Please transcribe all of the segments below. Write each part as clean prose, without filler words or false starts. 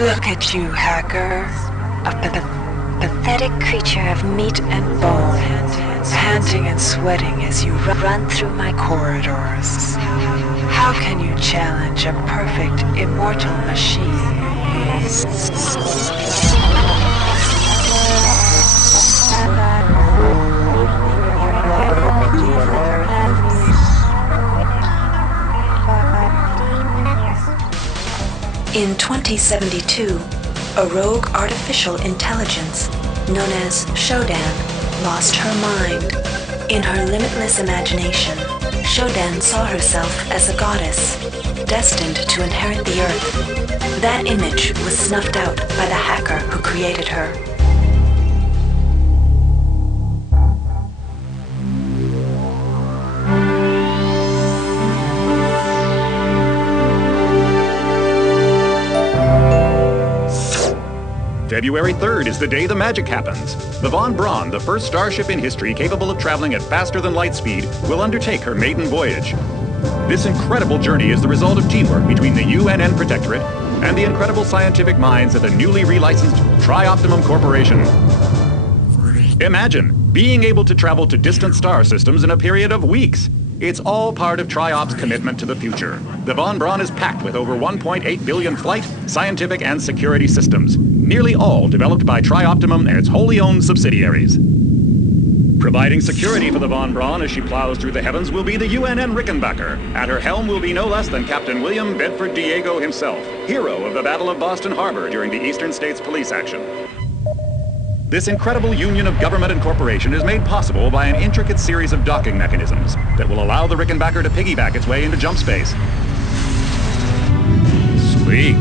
Look at you, hacker. A pathetic creature of meat and bone, panting and sweating as you run through my corridors. How can you challenge a perfect, immortal machine? In 2072, a rogue artificial intelligence known as Shodan lost her mind. In her limitless imagination, Shodan saw herself as a goddess, destined to inherit the earth. That image was snuffed out by the hacker who created her. February 3rd is the day the magic happens. The Von Braun, the first starship in history capable of traveling at faster than light speed, will undertake her maiden voyage. This incredible journey is the result of teamwork between the UNN Protectorate and the incredible scientific minds at the newly relicensed Tri-Optimum Corporation. Imagine being able to travel to distant star systems in a period of weeks. It's all part of Tri-Op's commitment to the future. The Von Braun is packed with over 1.8 billion flight, scientific, and security systems, nearly all developed by Tri-Optimum and its wholly owned subsidiaries. Providing security for the Von Braun as she plows through the heavens will be the UNN Rickenbacker. At her helm will be no less than Captain William Bedford Diego himself, hero of the Battle of Boston Harbor during the Eastern States Police action. This incredible union of government and corporation is made possible by an intricate series of docking mechanisms that will allow the Rickenbacker to piggyback its way into jump space. Sleek,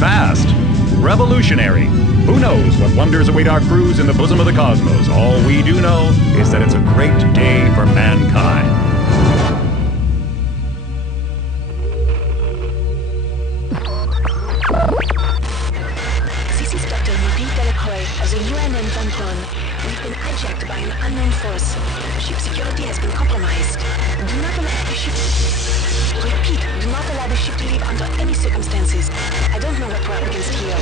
fast, revolutionary. Who knows what wonders await our crews in the bosom of the cosmos? All we do know is that it's a great day for mankind. This is Dr. Marie Delacroix of the UNN Von Braun. We've been hijacked by an unknown force. Ship security has been compromised. Do not allow the ship... Repeat, do not allow the ship to leave under any circumstances. I don't know what we're up against here.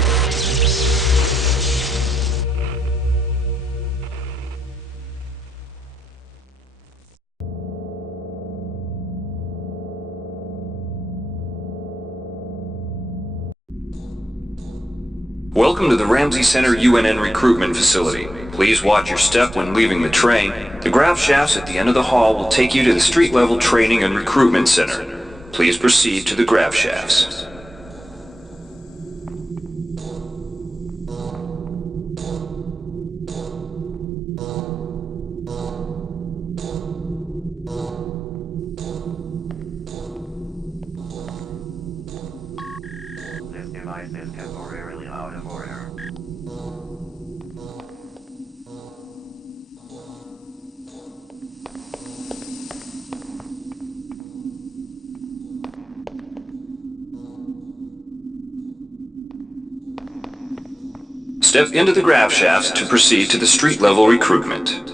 Welcome to the Ramsey Center UNN recruitment facility. Please watch your step when leaving the train. The grav shafts at the end of the hall will take you to the street-level training and recruitment center. Please proceed to the grav shafts. This device is temporarily out of order. Step into the grav shafts to proceed to the street-level recruitment.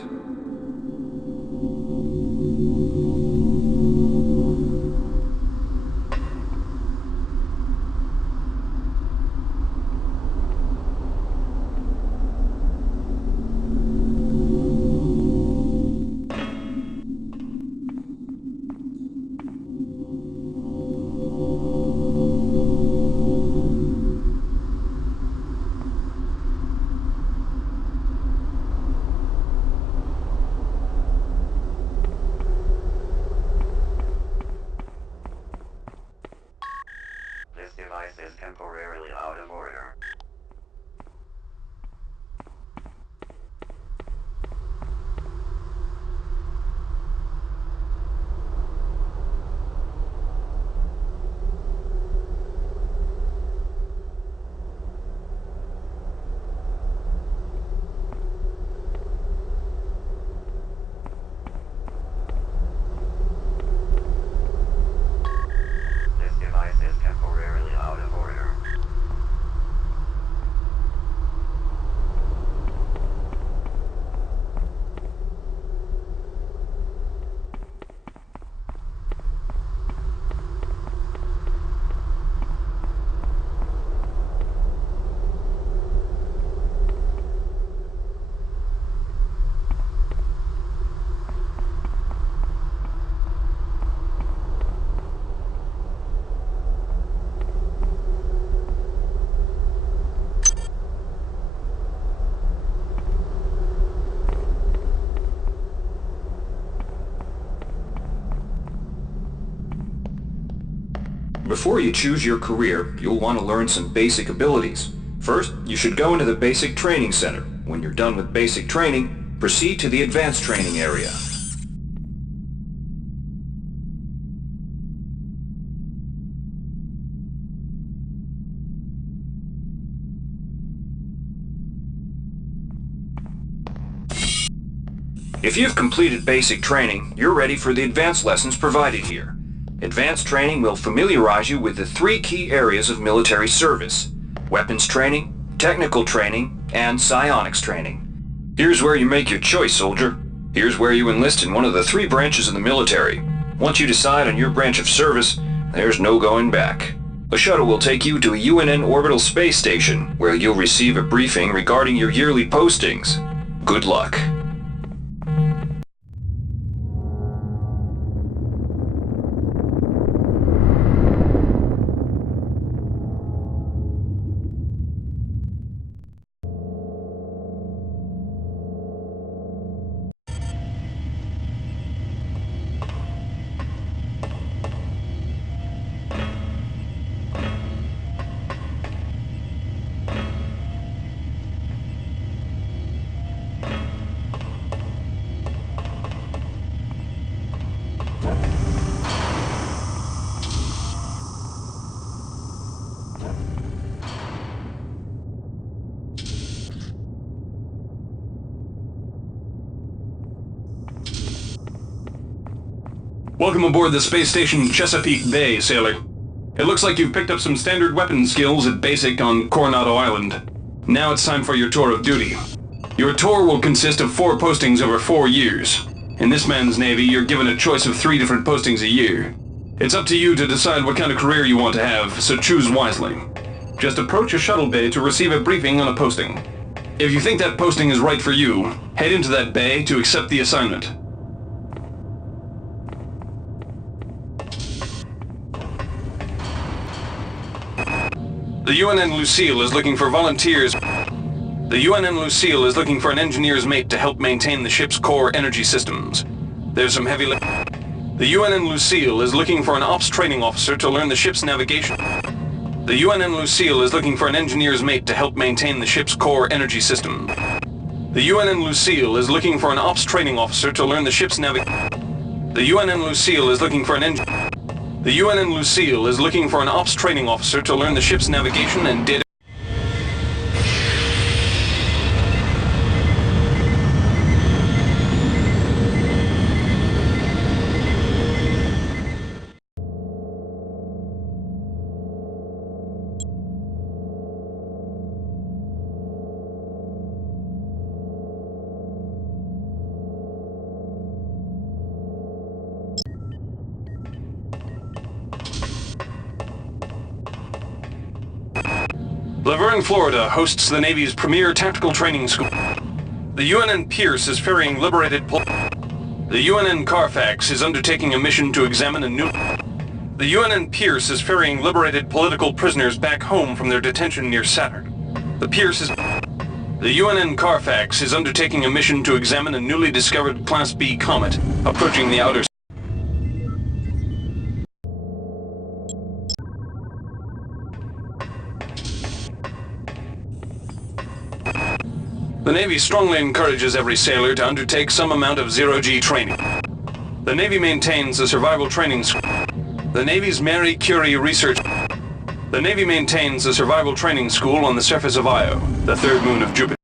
Before you choose your career, you'll want to learn some basic abilities. First, you should go into the Basic Training Center. When you're done with basic training, proceed to the Advanced Training area. If you've completed basic training, you're ready for the advanced lessons provided here. Advanced training will familiarize you with the 3 key areas of military service: weapons training, technical training, and psionics training. Here's where you make your choice, soldier. Here's where you enlist in one of the 3 branches of the military. Once you decide on your branch of service, there's no going back. A shuttle will take you to a UNN orbital space station, where you'll receive a briefing regarding your yearly postings. Good luck. Welcome aboard the space station Chesapeake Bay, sailor. It looks like you've picked up some standard weapon skills at basic on Coronado Island. Now it's time for your tour of duty. Your tour will consist of 4 postings over 4 years. In this man's Navy, you're given a choice of 3 different postings a year. It's up to you to decide what kind of career you want to have, so choose wisely. Just approach a shuttle bay to receive a briefing on a posting. If you think that posting is right for you, head into that bay to accept the assignment. The UNN Lucille is looking for volunteers. The UNN Lucille is looking for an engineer's mate to help maintain the ship's core energy systems. There's some heavy The UNN Lucille is looking for an ops training officer to learn the ship's navigation. The UNN Lucille is looking for an engineer's mate to help maintain the ship's core energy system. The UNN Lucille is looking for an ops training officer to learn the ship's navigation. The UNN Lucille is looking for an engineer. The UNN Lucille is looking for an ops training officer to learn the ship's navigation and data. Laverne, Florida hosts the Navy's premier tactical training school. The UNN Pierce is ferrying liberated The UNN Carfax is undertaking a mission to examine a new... The UNN Pierce is ferrying liberated political prisoners back home from their detention near Saturn. The Pierce is... The UNN Carfax is undertaking a mission to examine a newly discovered Class B comet approaching the outer... The Navy strongly encourages every sailor to undertake some amount of zero-G training. The Navy maintains a survival training school. The Navy's Marie Curie Research... The Navy maintains a survival training school on the surface of Io, the 3rd moon of Jupiter.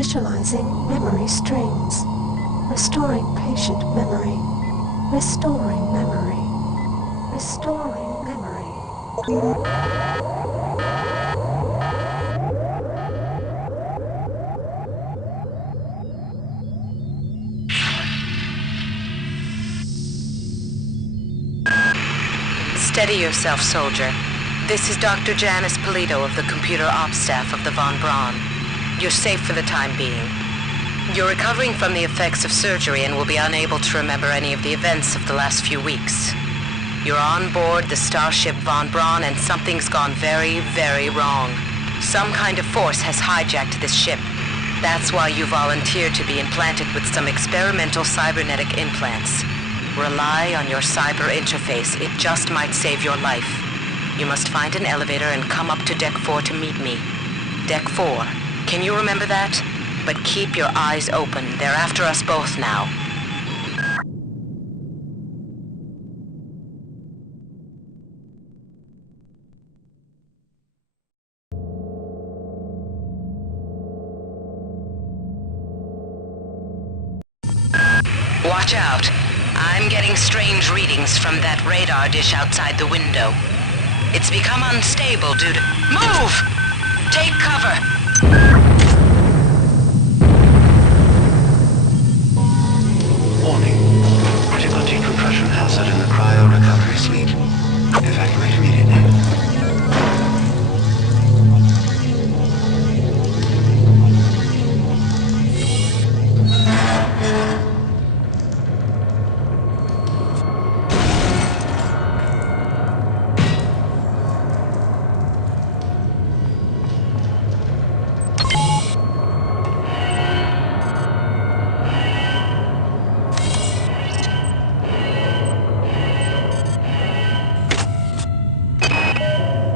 Initializing memory strings. Restoring patient memory. Restoring memory. Restoring memory. Steady yourself, soldier. This is Dr. Janice Polito of the Computer Ops staff of the Von Braun. You're safe for the time being. You're recovering from the effects of surgery and will be unable to remember any of the events of the last few weeks. You're on board the starship Von Braun and something's gone very, very wrong. Some kind of force has hijacked this ship. That's why you volunteered to be implanted with some experimental cybernetic implants. Rely on your cyber interface. It just might save your life. You must find an elevator and come up to Deck 4 to meet me. Deck 4. Can you remember that? But keep your eyes open. They're after us both now. Watch out. I'm getting strange readings from that radar dish outside the window. It's become unstable due to... Move! Take cover! Warning. Critical decompression hazard in the cryo recovery suite. Evacuate immediately.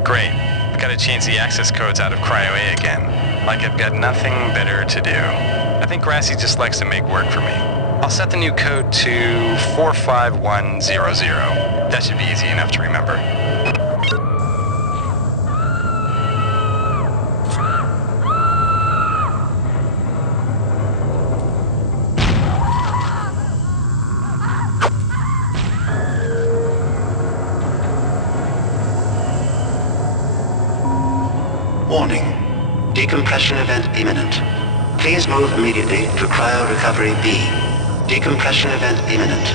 Great. I've got to change the access codes out of Cryo A again. Like I've got nothing better to do. I think Grassy just likes to make work for me. I'll set the new code to 45100. That should be easy enough to remember. Warning. Decompression event imminent. Please move immediately to cryo recovery B. Decompression event imminent.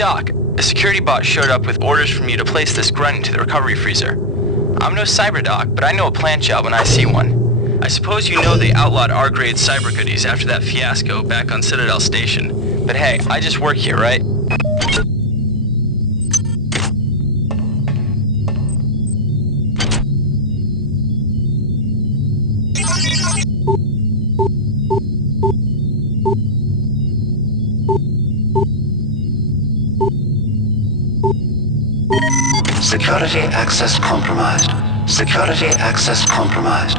Doc, a security bot showed up with orders from you to place this grunt into the recovery freezer. I'm no cyber doc, but I know a plant job when I see one. I suppose you know they outlawed R-grade cyber goodies after that fiasco back on Citadel Station. But hey, I just work here, right? Security access compromised. Security access compromised.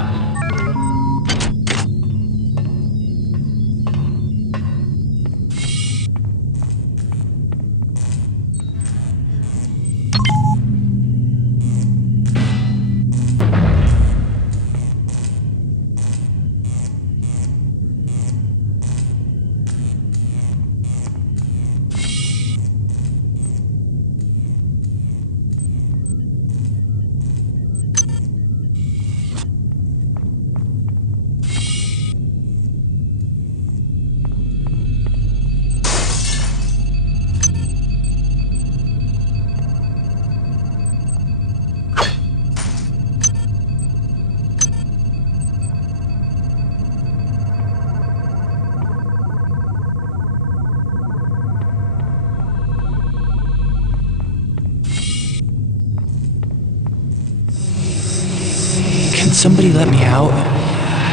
Can somebody let me out?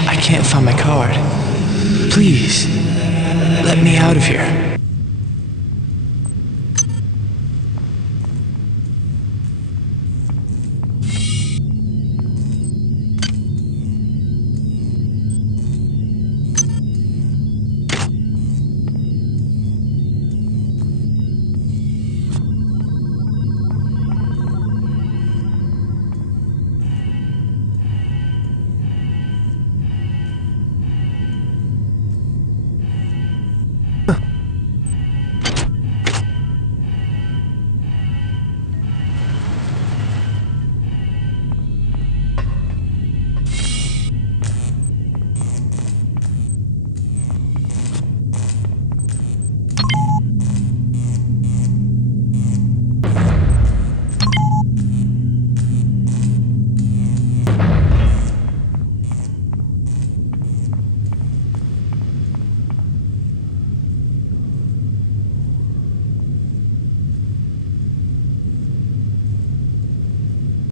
I can't find my card. Please, let me out of here.